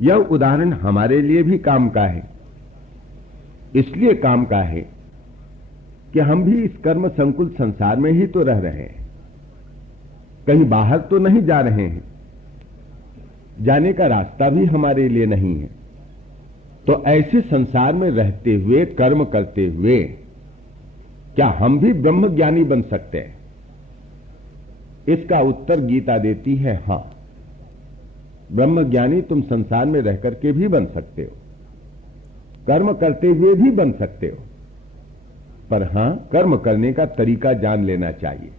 यह उदाहरण हमारे लिए भी काम का है। इसलिए काम का है कि हम भी इस कर्म संकुल संसार में ही तो रह रहे हैं, कहीं बाहर तो नहीं जा रहे हैं। जाने का रास्ता भी हमारे लिए नहीं है। तो ऐसे संसार में रहते हुए, कर्म करते हुए, क्या हम भी ब्रह्म ज्ञानी बन सकते हैं? इसका उत्तर गीता देती है, हां, ब्रह्म ज्ञानी तुम संसार में रह करके भी बन सकते हो, कर्म करते हुए भी बन सकते हो। पर हां, कर्म करने का तरीका जान लेना चाहिए।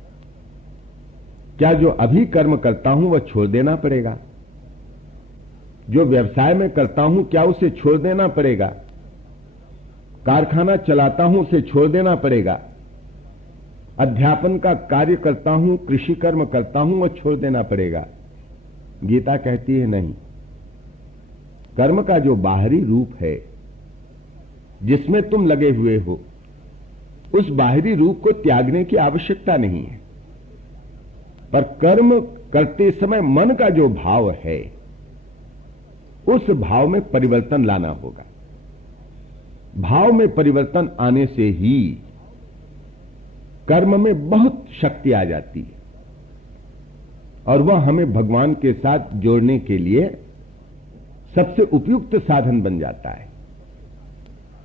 क्या जो अभी कर्म करता हूं वह छोड़ देना पड़ेगा? जो व्यवसाय में करता हूं क्या उसे छोड़ देना पड़ेगा? कारखाना चलाता हूं उसे छोड़ देना पड़ेगा? अध्यापन का कार्य करता हूं, कृषि कर्म करता हूं, वह छोड़ देना पड़ेगा? गीता कहती है नहीं। कर्म का जो बाहरी रूप है जिसमें तुम लगे हुए हो, उस बाहरी रूप को त्यागने की आवश्यकता नहीं है। पर कर्म करते समय मन का जो भाव है, उस भाव में परिवर्तन लाना होगा। भाव में परिवर्तन आने से ही कर्म में बहुत शक्ति आ जाती है और वह हमें भगवान के साथ जोड़ने के लिए सबसे उपयुक्त साधन बन जाता है।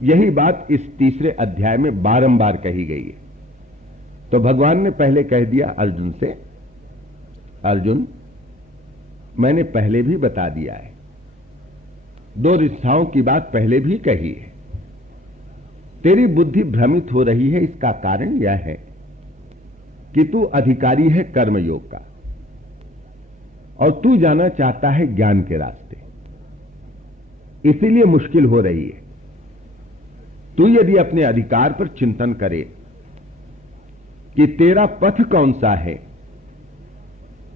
यही बात इस तीसरे अध्याय में बारंबार कही गई है। तो भगवान ने पहले कह दिया अर्जुन से, अर्जुन, मैंने पहले भी बता दिया है, दो रिश्ताओं की बात पहले भी कही है। तेरी बुद्धि भ्रमित हो रही है, इसका कारण यह है कि तू अधिकारी है कर्मयोग का और तू जाना चाहता है ज्ञान के रास्ते, इसीलिए मुश्किल हो रही है। तू यदि अपने अधिकार पर चिंतन करे कि तेरा पथ कौन सा है,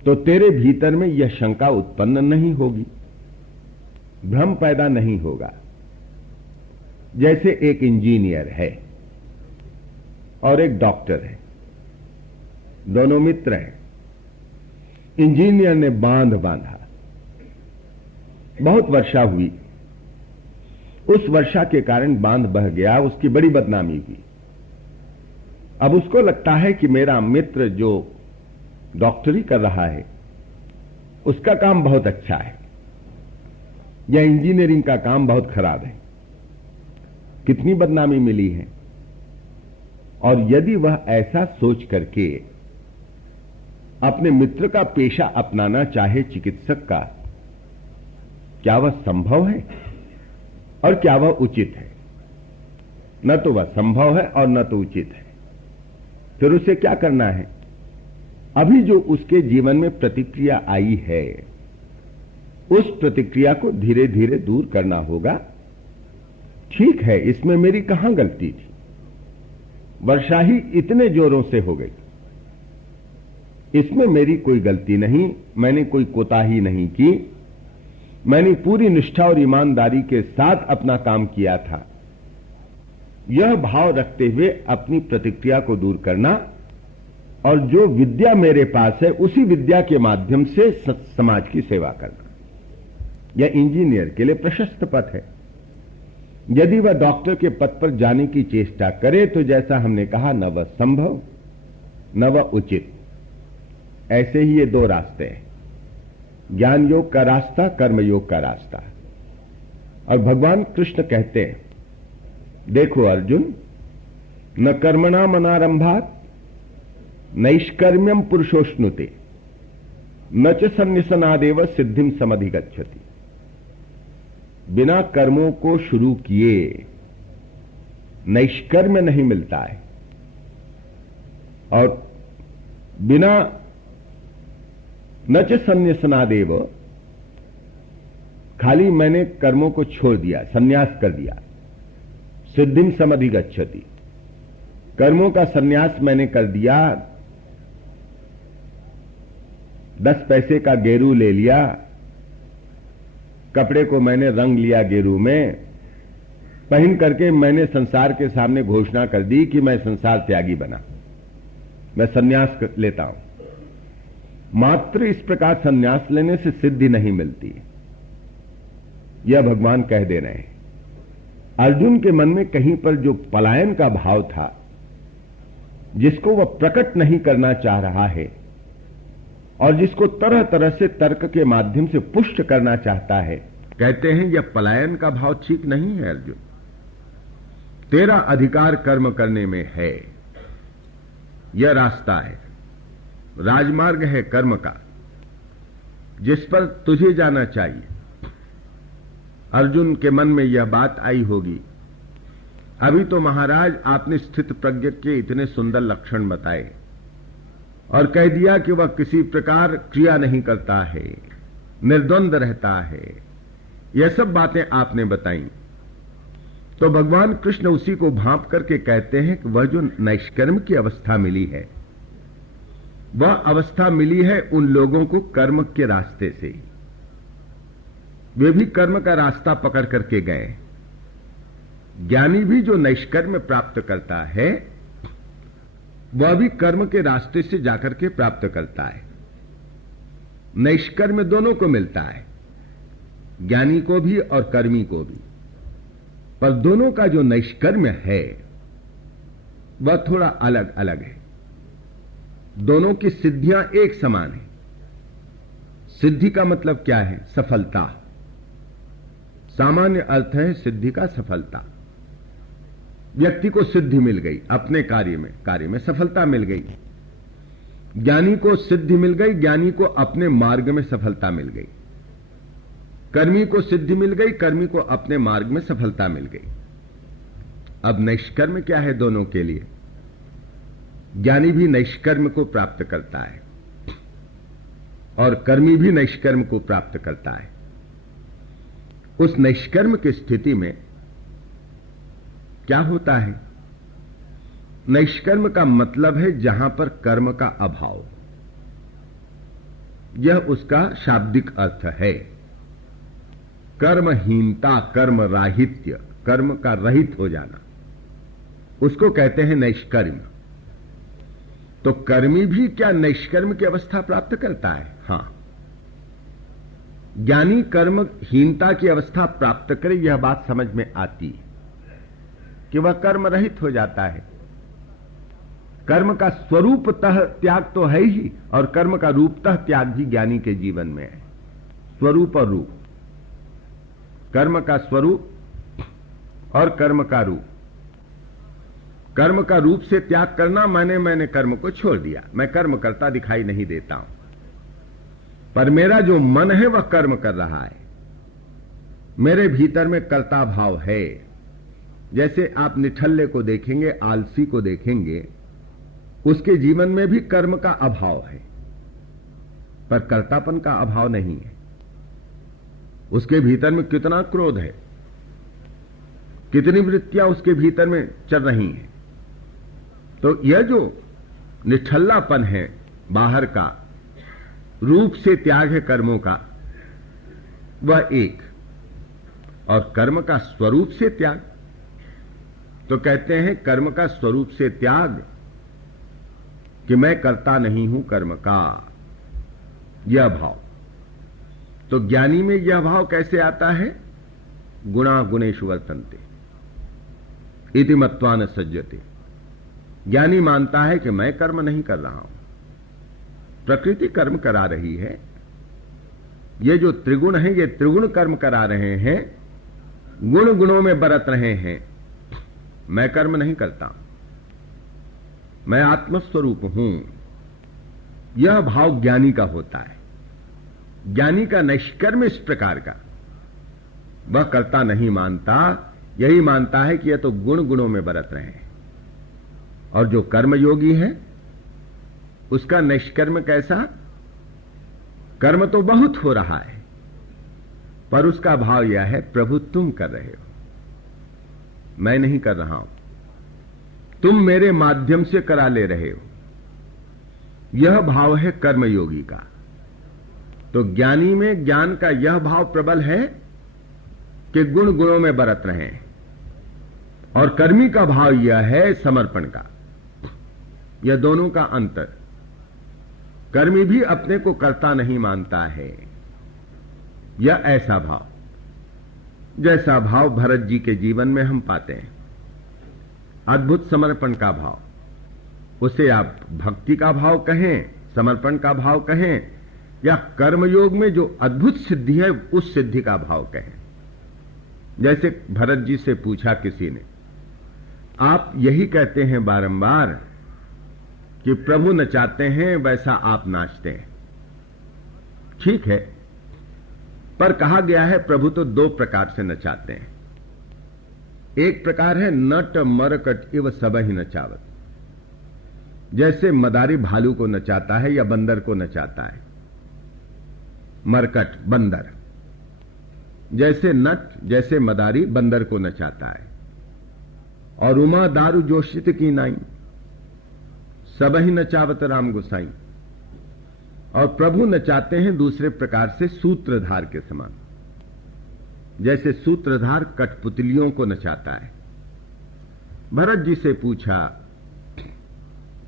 तो तेरे भीतर में यह शंका उत्पन्न नहीं होगी, भ्रम पैदा नहीं होगा। जैसे एक इंजीनियर है और एक डॉक्टर है, दोनों मित्र हैं। इंजीनियर ने बांध बांधा, बहुत वर्षा हुई, उस वर्षा के कारण बांध बह गया, उसकी बड़ी बदनामी हुई। अब उसको लगता है कि मेरा मित्र जो डॉक्टरी कर रहा है उसका काम बहुत अच्छा है, या इंजीनियरिंग का काम बहुत खराब है। कितनी बदनामी मिली है। और यदि वह ऐसा सोच करके अपने मित्र का पेशा अपनाना चाहे चिकित्सक का, क्या वह संभव है और क्या वह उचित है? न तो वह संभव है और न तो उचित है। फिर उसे क्या करना है? अभी जो उसके जीवन में प्रतिक्रिया आई है, उस प्रतिक्रिया को धीरे धीरे दूर करना होगा। ठीक है, इसमें मेरी कहां गलती थी? वर्षा ही इतने जोरों से हो गई, इसमें मेरी कोई गलती नहीं, मैंने कोई कोताही नहीं की, मैंने पूरी निष्ठा और ईमानदारी के साथ अपना काम किया था। यह भाव रखते हुए अपनी प्रतिक्रिया को दूर करना और जो विद्या मेरे पास है उसी विद्या के माध्यम से समाज की सेवा करना, यह इंजीनियर के लिए प्रशस्त पथ है। यदि वह डॉक्टर के पद पर जाने की चेष्टा करे तो जैसा हमने कहा, न वह संभव न वह उचित। ऐसे ही ये दो रास्ते हैं, ज्ञान योग का रास्ता, कर्म योग का रास्ता। और भगवान कृष्ण कहते हैं, देखो अर्जुन, न कर्मणा मनारंभात नैष्कर्म्यम पुरुषोष्णुते न च सन्निसनादेव सिद्धिम समधिगच्छति। बिना कर्मों को शुरू किए नैष्कर्म्य नहीं मिलता है, और बिना न च सन्निसनादेव, खाली मैंने कर्मों को छोड़ दिया, संन्यास कर दिया, सिद्धिम समधिगच्छति, कर्मों का संन्यास मैंने कर दिया, 10 पैसे का गेरू ले लिया, कपड़े को मैंने रंग लिया गेरू में, पहन करके मैंने संसार के सामने घोषणा कर दी कि मैं संसार त्यागी बना, मैं संन्यास लेता हूं। मात्र इस प्रकार संन्यास लेने से सिद्धि नहीं मिलती। यह भगवान कह दे रहे हैं। अर्जुन के मन में कहीं पर जो पलायन का भाव था, जिसको वह प्रकट नहीं करना चाह रहा है और जिसको तरह तरह से तर्क के माध्यम से पुष्ट करना चाहता है, कहते हैं यह पलायन का भाव ठीक नहीं है अर्जुन। तेरा अधिकार कर्म करने में है, यह रास्ता है, राजमार्ग है कर्म का, जिस पर तुझे जाना चाहिए। अर्जुन के मन में यह बात आई होगी, अभी तो महाराज आपने स्थित प्रज्ञ के इतने सुंदर लक्षण बताए और कह दिया कि वह किसी प्रकार क्रिया नहीं करता है, निर्द्वंद रहता है, यह सब बातें आपने बताई। तो भगवान कृष्ण उसी को भांप करके कहते हैं कि वह जो नैष्कर्म की अवस्था मिली है, वह अवस्था मिली है उन लोगों को कर्म के रास्ते से। वे भी कर्म का रास्ता पकड़ करके गए। ज्ञानी भी जो नैष्कर्म प्राप्त करता है, वह भी कर्म के रास्ते से जाकर के प्राप्त करता है। नैष्कर्म दोनों को मिलता है, ज्ञानी को भी और कर्मी को भी। पर दोनों का जो नैष्कर्म है वह थोड़ा अलग अलग है। दोनों की सिद्धियां एक समान है। सिद्धि का मतलब क्या है? सफलता। सामान्य अर्थ है सिद्धि का सफलता। व्यक्ति को सिद्धि मिल गई अपने कार्य में सफलता मिल गई। ज्ञानी को सिद्धि मिल गई, ज्ञानी को अपने मार्ग में सफलता मिल गई। कर्मी को सिद्धि मिल गई, कर्मी को अपने मार्ग में सफलता मिल गई। अब नैष्कर्म क्या है दोनों के लिए? ज्ञानी भी नैष्कर्म को प्राप्त करता है और कर्मी भी नैष्कर्म को प्राप्त करता है। उस नैष्कर्म की स्थिति में क्या होता है? नैष्कर्म का मतलब है जहां पर कर्म का अभाव। यह उसका शाब्दिक अर्थ है। कर्महीनता, कर्म राहित्य, कर्म का रहित हो जाना, उसको कहते हैं नैष्कर्म। तो कर्मी भी क्या नैष्कर्म की अवस्था प्राप्त करता है? हां। ज्ञानी कर्महीनता की अवस्था प्राप्त करे, यह बात समझ में आती है कि वह कर्म रहित हो जाता है। कर्म का स्वरूपतः त्याग तो है ही, और कर्म का रूपतः त्याग भी ज्ञानी के जीवन में है। स्वरूप और रूप, कर्म का स्वरूप और कर्म का रूप। कर्म का रूप से त्याग करना माने मैंने कर्म को छोड़ दिया, मैं कर्म करता दिखाई नहीं देता हूं, पर मेरा जो मन है वह कर्म कर रहा है। मेरे भीतर में कर्ता भाव है। जैसे आप निठल्ले को देखेंगे, आलसी को देखेंगे, उसके जीवन में भी कर्म का अभाव है, पर कर्तापन का अभाव नहीं है। उसके भीतर में कितना क्रोध है, कितनी वृत्तियां उसके भीतर में चल रही हैं। तो यह जो निठल्लापन है बाहर का, रूप से त्याग है कर्मों का, वह एक। और कर्म का स्वरूप से त्याग, तो कहते हैं कर्म का स्वरूप से त्याग कि मैं करता नहीं हूं कर्म का, यह भाव। तो ज्ञानी में यह भाव कैसे आता है? गुणा गुणेषु वर्तन्ते इति मत्वा न सज्जते। ज्ञानी मानता है कि मैं कर्म नहीं कर रहा हूं, प्रकृति कर्म करा रही है। ये जो त्रिगुण हैं, ये त्रिगुण कर्म करा रहे हैं, गुण गुणों में बरत रहे हैं। मैं कर्म नहीं करता, मैं आत्मस्वरूप हूं। यह भाव ज्ञानी का होता है। ज्ञानी का नैष्कर्म इस प्रकार का, वह कर्ता नहीं मानता, यही मानता है कि यह तो गुण गुणों में बरत रहे हैं। और जो कर्मयोगी है उसका नैष्कर्म कैसा? कर्म तो बहुत हो रहा है, पर उसका भाव यह है प्रभु तुम कर रहे हो, मैं नहीं कर रहा हूं, तुम मेरे माध्यम से करा ले रहे हो। यह भाव है कर्मयोगी का। तो ज्ञानी में ज्ञान का यह भाव प्रबल है कि गुण गुणों में बरत रहे हैं, और कर्मी का भाव यह है समर्पण का। यह दोनों का अंतर। कर्मी भी अपने को कर्ता नहीं मानता है, यह ऐसा भाव। जैसा भाव भरत जी के जीवन में हम पाते हैं, अद्भुत समर्पण का भाव, उसे आप भक्ति का भाव कहें, समर्पण का भाव कहें, या कर्मयोग में जो अद्भुत सिद्धि है उस सिद्धि का भाव कहें। जैसे भरत जी से पूछा किसी ने, आप यही कहते हैं बारंबार कि प्रभु नचाते हैं वैसा आप नाचते हैं। ठीक है, पर कहा गया है प्रभु तो दो प्रकार से नचाते हैं। एक प्रकार है नट मरकट इव सबहि नचावत, जैसे मदारी भालू को नचाता है या बंदर को नचाता है। मरकट बंदर, जैसे नट जैसे मदारी बंदर को नचाता है। और उमा दारू जोशित की नाई, सबहि नचावत राम गोसाई। और प्रभु नचाते हैं दूसरे प्रकार से सूत्रधार के समान, जैसे सूत्रधार कठपुतलियों को नचाता है। भरत जी से पूछा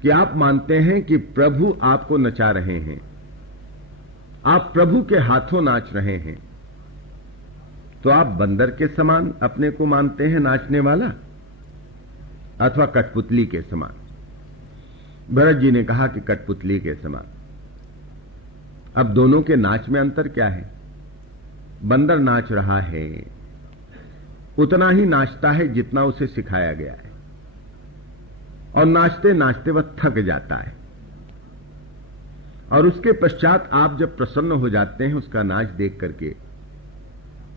कि आप मानते हैं कि प्रभु आपको नचा रहे हैं, आप प्रभु के हाथों नाच रहे हैं, तो आप बंदर के समान अपने को मानते हैं नाचने वाला, अथवा कठपुतली के समान? भरत जी ने कहा कि कठपुतली के समान। अब दोनों के नाच में अंतर क्या है? बंदर नाच रहा है, उतना ही नाचता है जितना उसे सिखाया गया है, और नाचते नाचते वह थक जाता है। और उसके पश्चात आप जब प्रसन्न हो जाते हैं उसका नाच देख करके,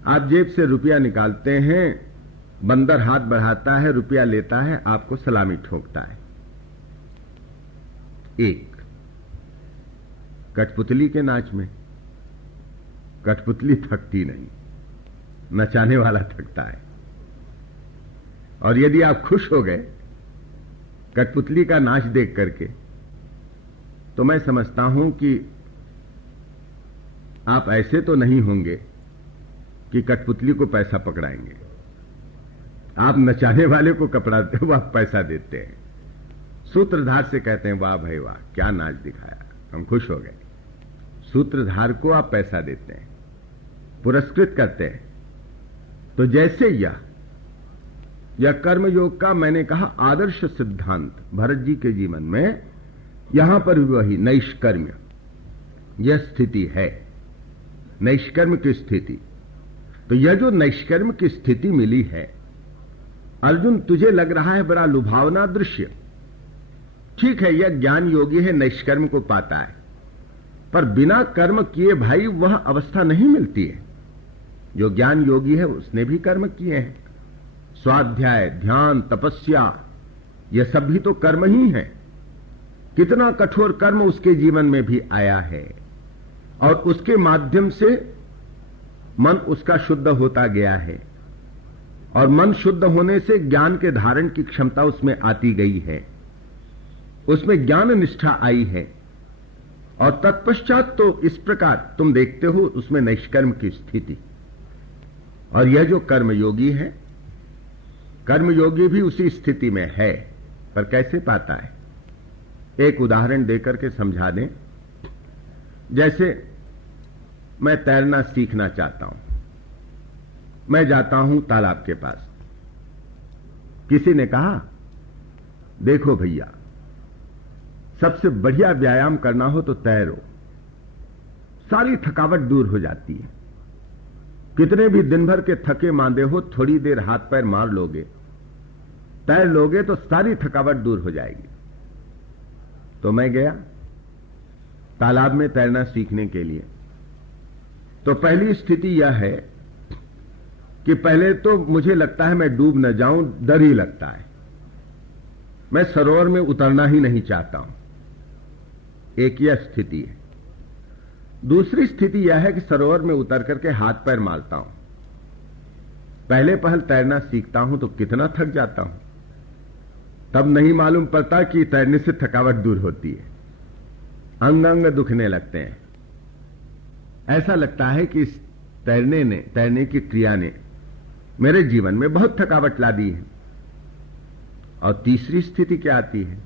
आप जेब से रुपया निकालते हैं, बंदर हाथ बढ़ाता है, रुपया लेता है, आपको सलामी ठोकता है। एक कठपुतली के नाच में कठपुतली थकती नहीं, नचाने वाला थकता है। और यदि आप खुश हो गए कठपुतली का नाच देख करके, तो मैं समझता हूं कि आप ऐसे तो नहीं होंगे कि कठपुतली को पैसा पकड़ाएंगे। आप नचाने वाले को कपड़ाते हो, आप पैसा देते हैं। सूत्रधार से कहते हैं वाह भाई वाह, क्या नाच दिखाया, हम खुश हो गए। सूत्रधार को आप पैसा देते हैं, पुरस्कृत करते हैं। तो जैसे यह कर्मयोग का मैंने कहा आदर्श सिद्धांत भरत जी के जीवन में, यहां पर भी वही नैष्कर्म्य यह स्थिति है, नैष्कर्म की स्थिति। तो यह जो नैष्कर्म की स्थिति मिली है, अर्जुन तुझे लग रहा है बड़ा लुभावना दृश्य, ठीक है, यह ज्ञान योगी है, नैष्कर्म को पाता है, पर बिना कर्म किए भाई वह अवस्था नहीं मिलती है। जो ज्ञान योगी है उसने भी कर्म किए हैं, स्वाध्याय, ध्यान, तपस्या, यह सब भी तो कर्म ही है। कितना कठोर कर्म उसके जीवन में भी आया है, और उसके माध्यम से मन उसका शुद्ध होता गया है, और मन शुद्ध होने से ज्ञान के धारण की क्षमता उसमें आती गई है, उसमें ज्ञान निष्ठा आई है। और तत्पश्चात तो इस प्रकार तुम देखते हो उसमें नैष्कर्म की स्थिति। और यह जो कर्मयोगी है, कर्मयोगी भी उसी स्थिति में है, पर कैसे पाता है? एक उदाहरण देकर के समझा दें। जैसे मैं तैरना सीखना चाहता हूं, मैं जाता हूं तालाब के पास, किसी ने कहा देखो भैया, सबसे बढ़िया व्यायाम करना हो तो तैरो, सारी थकावट दूर हो जाती है। कितने भी दिन भर के थके मांदे हो, थोड़ी देर हाथ पैर मार लोगे, तैर लोगे तो सारी थकावट दूर हो जाएगी। तो मैं गया तालाब में तैरना सीखने के लिए। तो पहली स्थिति यह है कि पहले तो मुझे लगता है मैं डूब न जाऊं, डर ही लगता है, मैं सरोवर में उतरना ही नहीं चाहता हूं। एक यह स्थिति है। दूसरी स्थिति यह है कि सरोवर में उतर करके हाथ पैर मारता हूं, पहले पहल तैरना सीखता हूं तो कितना थक जाता हूं, तब नहीं मालूम पड़ता कि तैरने से थकावट दूर होती है, अंग अंग दुखने लगते हैं। ऐसा लगता है कि इस तैरने की क्रिया ने मेरे जीवन में बहुत थकावट ला दी है। और तीसरी स्थिति क्या आती है?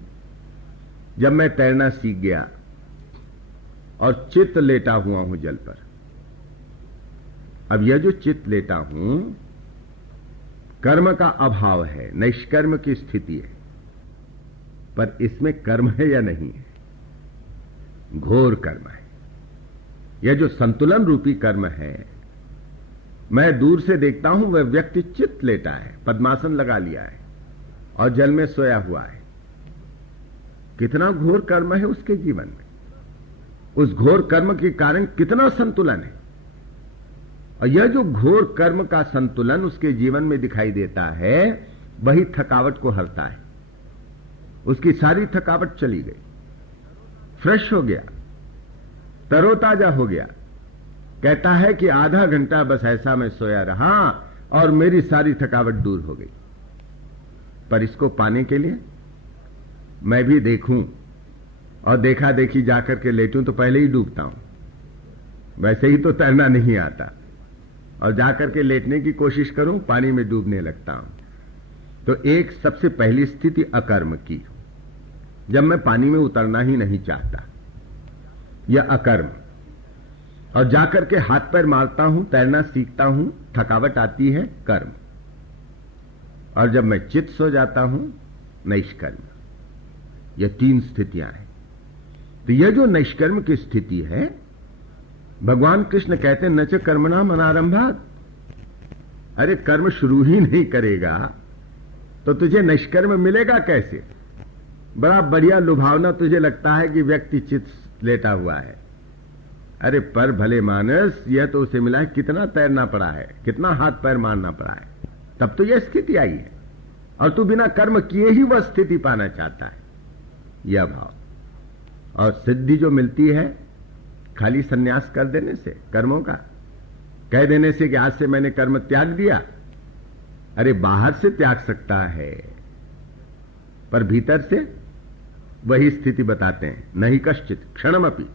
जब मैं तैरना सीख गया और चित्त लेटा हुआ हूं जल पर। अब यह जो चित्त लेटा हूं, कर्म का अभाव है, नैष्कर्म की स्थिति है, पर इसमें कर्म है या नहीं है? घोर कर्म है। यह जो संतुलन रूपी कर्म है, मैं दूर से देखता हूं वह व्यक्ति चित्त लेटा है, पद्मासन लगा लिया है और जल में सोया हुआ है। कितना घोर कर्म है उसके जीवन में, उस घोर कर्म के कारण कितना संतुलन है। और यह जो घोर कर्म का संतुलन उसके जीवन में दिखाई देता है, वही थकावट को हरता है। उसकी सारी थकावट चली गई, फ्रेश हो गया, तरोताजा हो गया। कहता है कि आधा घंटा बस ऐसा मैं सोया रहा और मेरी सारी थकावट दूर हो गई। पर इसको पाने के लिए मैं भी देखूं और देखा देखी जाकर के लेटूं तो पहले ही डूबता हूं। वैसे ही तो तैरना नहीं आता और जाकर के लेटने की कोशिश करूं, पानी में डूबने लगता हूं। तो एक सबसे पहली स्थिति अकर्म की, जब मैं पानी में उतरना ही नहीं चाहता, यह अकर्म। और जाकर के हाथ पैर मारता हूं, तैरना सीखता हूं, थकावट आती है, कर्म। और जब मैं चित्त सो जाता हूं, नैष्कर्म। यह तीन स्थितियां हैं। तो यह जो नैष्कर्म की स्थिति है, भगवान कृष्ण कहते हैं न च कर्मणा मनारंभात्। अरे कर्म शुरू ही नहीं करेगा तो तुझे नैष्कर्म मिलेगा कैसे? बड़ा बढ़िया लुभावना तुझे लगता है कि व्यक्ति चित्त लेटा हुआ है। अरे पर भले मानस, यह तो उसे मिला है कितना तैरना पड़ा है, कितना हाथ पैर मारना पड़ा है, तब तो यह स्थिति आई है। और तू बिना कर्म किए ही वह स्थिति पाना चाहता है। यह भाव और सिद्धि जो मिलती है खाली सन्यास कर देने से, कर्मों का कह देने से कि आज से मैंने कर्म त्याग दिया। अरे बाहर से त्याग सकता है, पर भीतर से वही स्थिति बताते हैं। नहीं कश्चित क्षणमपि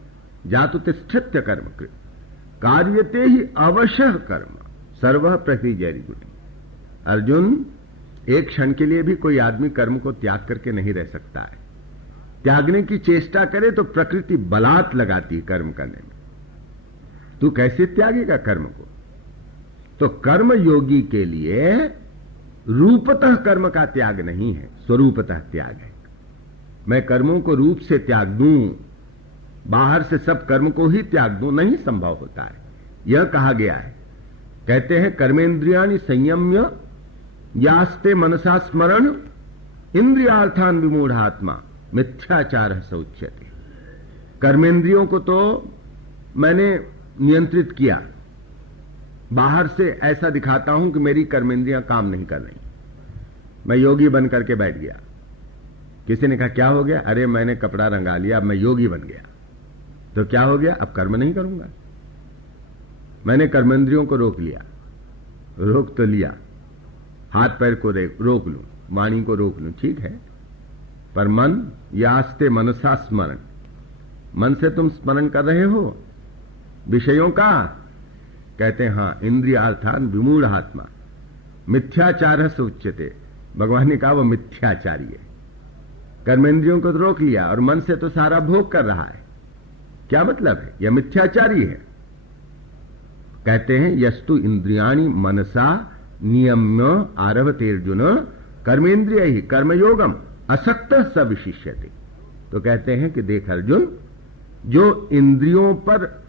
जातु तिष्ठत्य कर्म कृत कार्यते ही अवश्य कर्म सर्व प्रतिजरि गुणि। अर्जुन, एक क्षण के लिए भी कोई आदमी कर्म को त्याग करके नहीं रह सकता है। त्यागने की चेष्टा करे तो प्रकृति बलात् लगाती है कर्म करने में। तू कैसे त्यागेगा कर्म को? तो कर्म योगी के लिए रूपतः कर्म का त्याग नहीं है, स्वरूपतः त्याग है। मैं कर्मों को रूप से त्याग दूं, बाहर से सब कर्म को ही त्याग दूं, नहीं संभव होता है। यह कहा गया है, कहते हैं कर्मेंद्रियाणि संयम्य यास्ते मनसा स्मरण इंद्रियार्थान विमूढ़ात्मा मिथ्याचार सौच्यते। कर्मेंद्रियों को तो मैंने नियंत्रित किया, बाहर से ऐसा दिखाता हूं कि मेरी कर्मेंद्रियां काम नहीं कर रही, मैं योगी बन करके बैठ गया। किसी ने कहा क्या हो गया? अरे मैंने कपड़ा रंगा लिया, अब मैं योगी बन गया। तो क्या हो गया? अब कर्म नहीं करूंगा। मैंने कर्मेंद्रियों को रोक लिया, रोक तो लिया, हाथ पैर को रोक लूं, वाणी को रोक लूं, ठीक है, पर मन यास्ते मनसा स्मरण, मन से तुम स्मरण कर रहे हो विषयों का? कहते हैं हां, इंद्रियार्थान विमूढ़ात्मा मिथ्याचार से उच्यते। भगवान ने कहा वो मिथ्याचारी है। कर्मेंद्रियों को तो रोक लिया और मन से तो सारा भोग कर रहा है। क्या मतलब है? यह मिथ्याचारी है। कहते हैं यस्तु इंद्रियाणि मनसा नियम्य आरभते अर्जुन कर्मेंद्रिय ही कर्मयोगम असक्त स विशिष्यते। तो कहते हैं कि देख अर्जुन, जो इंद्रियों पर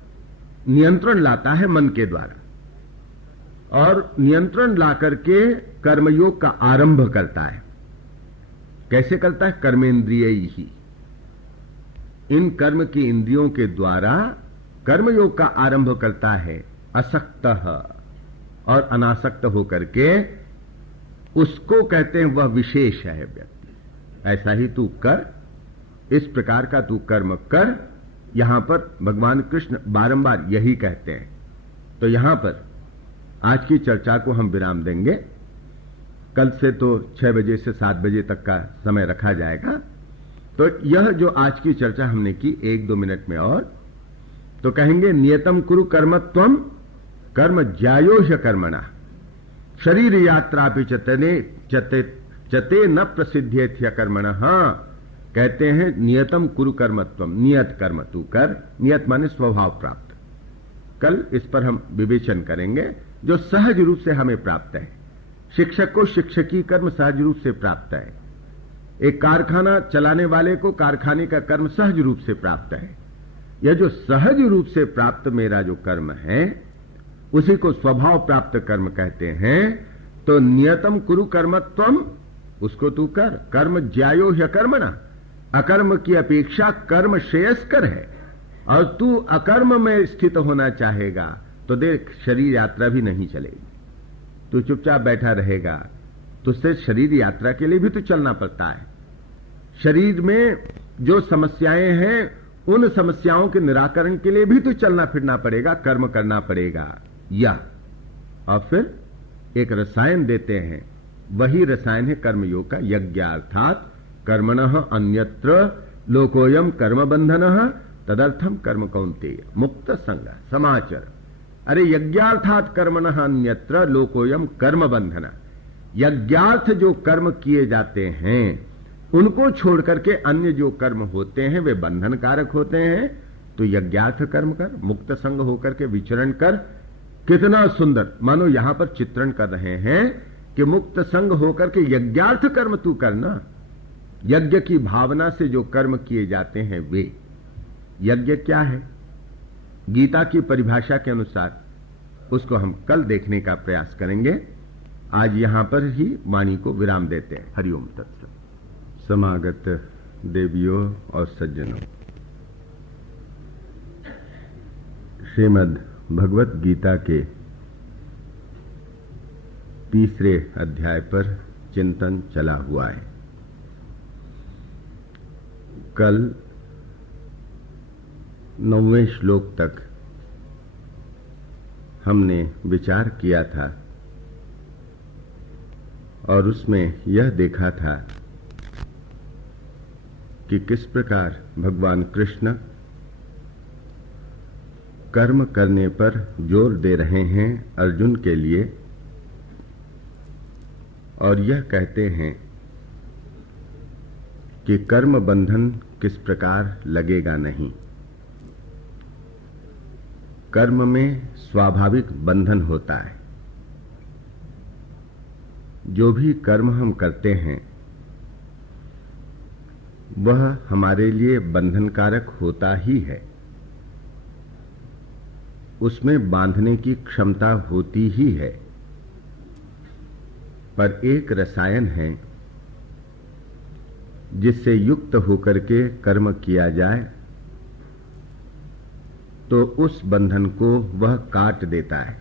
नियंत्रण लाता है मन के द्वारा और नियंत्रण ला करके कर्मयोग का आरंभ करता है, कैसे करता है? कर्मेंद्रिय ही, इन कर्म की इंद्रियों के द्वारा कर्मयोग का आरंभ करता है, असक्त और अनासक्त होकर के, उसको कहते हैं वह विशेष है व्यक्ति। ऐसा ही तू कर, इस प्रकार का तू कर्म कर। यहां पर भगवान कृष्ण बारंबार यही कहते हैं। तो यहां पर आज की चर्चा को हम विराम देंगे। कल से तो 6 बजे से 7 बजे तक का समय रखा जाएगा। तो यह जो आज की चर्चा हमने की 1-2 मिनट में और तो कहेंगे नियतम कुरु कर्मत्वम कर्म ज्यायोष कर्मणा शरीर यात्रा भी चते न प्रसिद्ध्येत्य कर्मणा। हां, कहते हैं नियतम कुरु कर्मत्वम, नियत कर्म तू कर। नियत माने स्वभाव प्राप्त। कल इस पर हम विवेचन करेंगे जो सहज रूप से हमें प्राप्त है। शिक्षक को शिक्षकी कर्म सहज रूप से प्राप्त है। एक कारखाना चलाने वाले को कारखाने का कर्म सहज रूप से प्राप्त है। यह जो सहज रूप से प्राप्त मेरा जो कर्म है उसी को स्वभाव प्राप्त कर्म कहते हैं। तो नियतम कुरु कर्मत्वम, उसको तू कर। कर्म ज्यायो ह्यकर्मणा, अकर्म की अपेक्षा कर्म श्रेयस्कर है। और तू अकर्म में स्थित होना चाहेगा तो देख शरीर यात्रा भी नहीं चलेगी। तू चुपचाप बैठा रहेगा, तुझसे शरीर यात्रा के लिए भी तो चलना पड़ता है। शरीर में जो समस्याएं हैं उन समस्याओं के निराकरण के लिए भी तो चलना फिरना पड़ेगा, कर्म करना पड़ेगा। या और फिर एक रसायन देते हैं, वही रसायन है कर्मयोग का। यज्ञ अर्थात कर्मणः अन्यत्र लोकोयम कर्म बंधनः तदर्थम कर्म कौन्तेय मुक्त संग समाचर। अरे यज्ञार्थात कर्मणः अन्यत्र लोकोयम कर्म बंधन, यज्ञार्थ जो कर्म किए जाते हैं उनको छोड़ करके अन्य जो कर्म होते हैं वे बंधन कारक होते हैं। तो यज्ञार्थ कर्म कर, मुक्त संग होकर के विचरण कर। कितना सुंदर, मानो यहां पर चित्रण कर रहे हैं कि मुक्त संग होकर के यज्ञार्थ कर्म तू करना। यज्ञ की भावना से जो कर्म किए जाते हैं वे यज्ञ क्या है, गीता की परिभाषा के अनुसार उसको हम कल देखने का प्रयास करेंगे। आज यहां पर ही वाणी को विराम देते हैं। हरिओम तत्सत। समागत देवियों और सज्जनों, श्रीमद् भगवत गीता के तीसरे अध्याय पर चिंतन चला हुआ है। कल 9वें श्लोक तक हमने विचार किया था और उसमें यह देखा था कि किस प्रकार भगवान कृष्ण कर्म करने पर जोर दे रहे हैं अर्जुन के लिए, और यह कहते हैं कि कर्म बंधन किस प्रकार लगेगा नहीं। कर्म में स्वाभाविक बंधन होता है। जो भी कर्म हम करते हैं वह हमारे लिए बंधनकारक होता ही है, उसमें बांधने की क्षमता होती ही है। पर एक रसायन है जिससे युक्त होकर के कर्म किया जाए तो उस बंधन को वह काट देता है,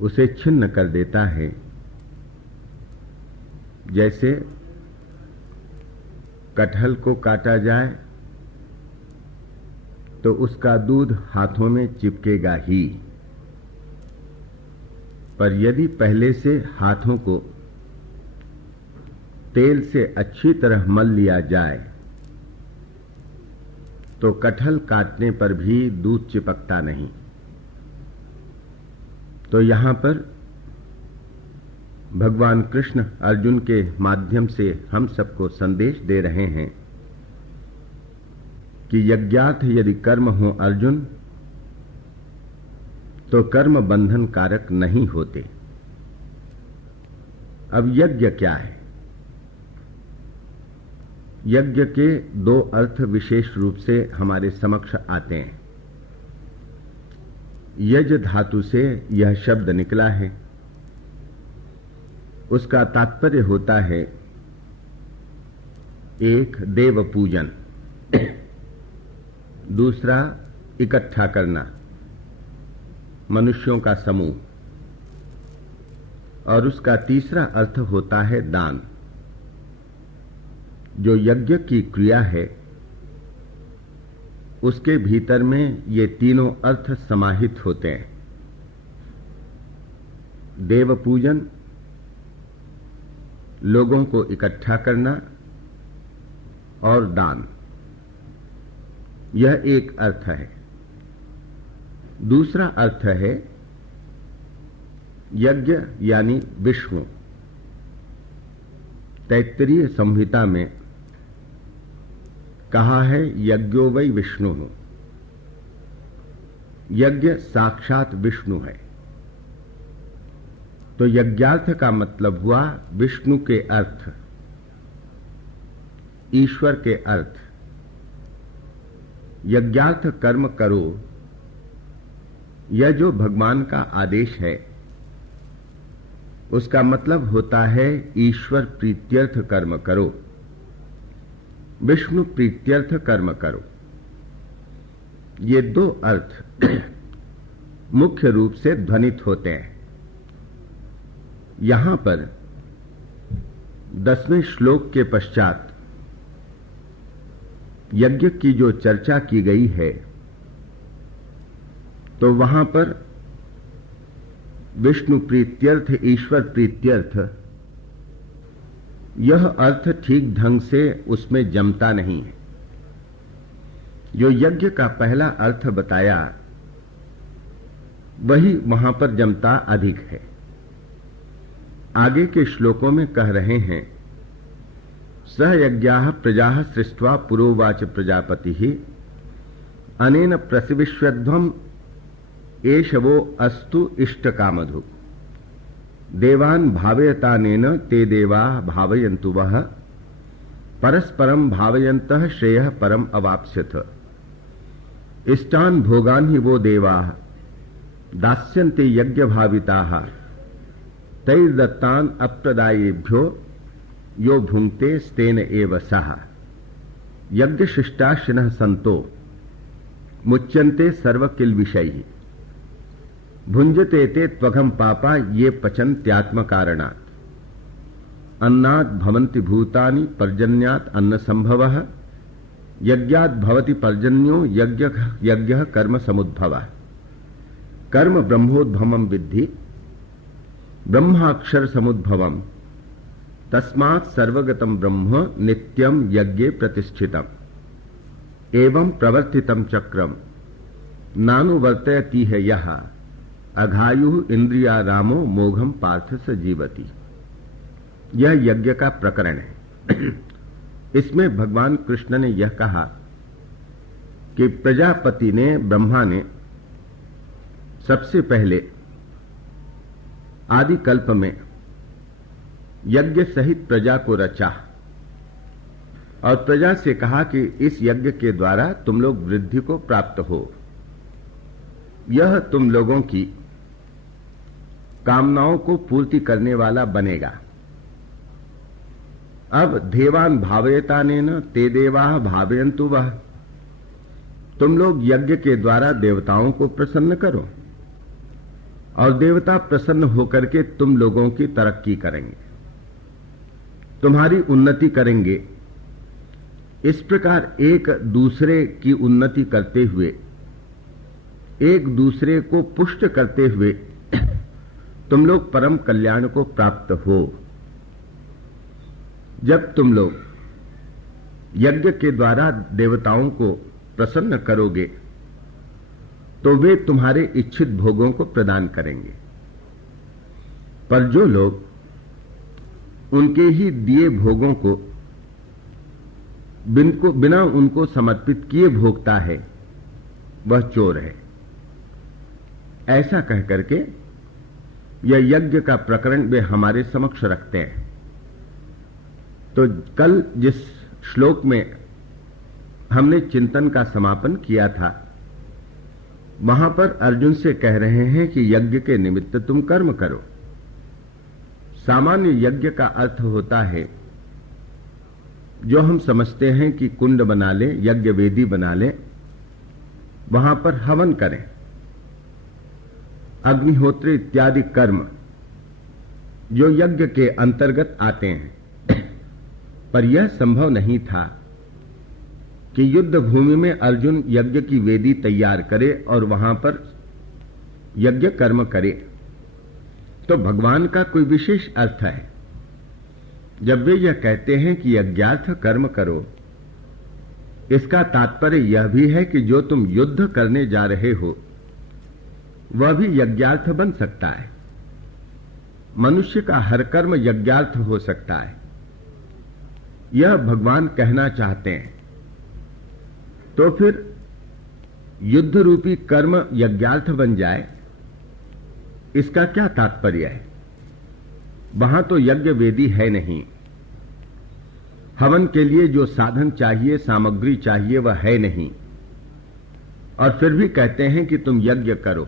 उसे छिन्न कर देता है। जैसे कटहल को काटा जाए तो उसका दूध हाथों में चिपकेगा ही, पर यदि पहले से हाथों को तेल से अच्छी तरह मल लिया जाए तो कटहल काटने पर भी दूध चिपकता नहीं। तो यहां पर भगवान कृष्ण अर्जुन के माध्यम से हम सबको संदेश दे रहे हैं कि यज्ञार्थ यदि कर्म हो अर्जुन तो कर्म बंधन कारक नहीं होते। अब यज्ञ क्या है? यज्ञ के दो अर्थ विशेष रूप से हमारे समक्ष आते हैं। यज धातु से यह शब्द निकला है, उसका तात्पर्य होता है एक देव पूजन, दूसरा इकट्ठा करना मनुष्यों का समूह, और उसका तीसरा अर्थ होता है दान। जो यज्ञ की क्रिया है उसके भीतर में ये तीनों अर्थ समाहित होते हैं। देव पूजन, लोगों को इकट्ठा करना, और दान, यह एक अर्थ है। दूसरा अर्थ है यज्ञ यानी विष्णु। तैत्तरीय संहिता में कहा है यज्ञो वै विष्णु। यज्ञ साक्षात विष्णु है। तो यज्ञार्थ का मतलब हुआ विष्णु के अर्थ, ईश्वर के अर्थ। यज्ञार्थ कर्म करो, यह जो भगवान का आदेश है उसका मतलब होता है ईश्वर प्रीत्यर्थ कर्म करो, विष्णु प्रीत्यर्थ कर्म करो। ये दो अर्थ मुख्य रूप से ध्वनित होते हैं। यहां पर 10वें श्लोक के पश्चात यज्ञ की जो चर्चा की गई है तो वहां पर विष्णु प्रीत्यर्थ, ईश्वर प्रीत्यर्थ, यह अर्थ ठीक ढंग से उसमें जमता नहीं है। जो यज्ञ का पहला अर्थ बताया वही वहां पर जमता अधिक है। आगे के श्लोकों में कह रहे हैं, सह यज्ञाः प्रजाः सृष्ट्वा पुरोवाच प्रजापतिः अनेन प्रसिविश्वध्वम् एषवो अस्तु इष्टकामधु देवान् भावयतानेन ते देवाः भावयन्तु वः परस्परं भावयन्तः श्रेयः परम अवाप्स्यथ इष्टान् भोगान् हि वो देवाः दास्यन्ते यज्ञभाविताः तैर्दत्तान् अप्रदायेभ्यो यो भुंक्ते स्तेन एव सः यज्ञशिष्टाशिनः सन्तो मुच्यन्ते सर्वकिल्बिषैः भुंजते ते त्वघं पापा ये पचन्त्यात्मकारणात् अन्नात् भवन्ति भूतानि पर्जन्यात् अन्न संभवः यज्ञात् भवति पर्जन्यो यज्ञः कर्म समुद्भवः कर्म ब्रह्मोद्भवम् विद्धि ब्रह्माक्षर समुद्भवम् तस्मात् सर्वगतं ब्रह्म नित्यं यज्ञे प्रतिष्ठितम् एवं प्रवर्तितं चक्रम नानुवर्तयति है यह अघायुः इंद्रियारामो मोघम पार्थ स जीवति। यह यज्ञ का प्रकरण है। इसमें भगवान कृष्ण ने यह कहा कि प्रजापति ने, ब्रह्मा ने सबसे पहले आदि कल्प में यज्ञ सहित प्रजा को रचा और प्रजा से कहा कि इस यज्ञ के द्वारा तुम लोग वृद्धि को प्राप्त हो। यह तुम लोगों की कामनाओं को पूर्ति करने वाला बनेगा। अब देवान् भावयतानेन ते देवाः भावयन्तु वः, तुम लोग यज्ञ के द्वारा देवताओं को प्रसन्न करो और देवता प्रसन्न होकर के तुम लोगों की तरक्की करेंगे, तुम्हारी उन्नति करेंगे। इस प्रकार एक दूसरे की उन्नति करते हुए, एक दूसरे को पुष्ट करते हुए तुम लोग परम कल्याण को प्राप्त हो। जब तुम लोग यज्ञ के द्वारा देवताओं को प्रसन्न करोगे तो वे तुम्हारे इच्छित भोगों को प्रदान करेंगे। पर जो लोग उनके ही दिए भोगों को बिना उनको समर्पित किए भोगता है वह चोर है। ऐसा कह करके यह यज्ञ का प्रकरण वे हमारे समक्ष रखते हैं। तो कल जिस श्लोक में हमने चिंतन का समापन किया था वहां पर अर्जुन से कह रहे हैं कि यज्ञ के निमित्त तुम कर्म करो। सामान्य यज्ञ का अर्थ होता है जो हम समझते हैं कि कुंड बना ले, यज्ञ वेदी बना ले, वहां पर हवन करें, अग्निहोत्र इत्यादि कर्म जो यज्ञ के अंतर्गत आते हैं। पर यह संभव नहीं था कि युद्ध भूमि में अर्जुन यज्ञ की वेदी तैयार करे और वहां पर यज्ञ कर्म करे। तो भगवान का कोई विशेष अर्थ है जब वे यह कहते हैं कि यज्ञार्थ कर्म करो। इसका तात्पर्य यह भी है कि जो तुम युद्ध करने जा रहे हो वह भी यज्ञार्थ बन सकता है। मनुष्य का हर कर्म यज्ञार्थ हो सकता है, यह भगवान कहना चाहते हैं। तो फिर युद्ध रूपी कर्म यज्ञार्थ बन जाए, इसका क्या तात्पर्य है? वहां तो यज्ञ वेदी है नहीं। हवन के लिए जो साधन चाहिए, सामग्री चाहिए, वह है नहीं, और फिर भी कहते हैं कि तुम यज्ञ करो।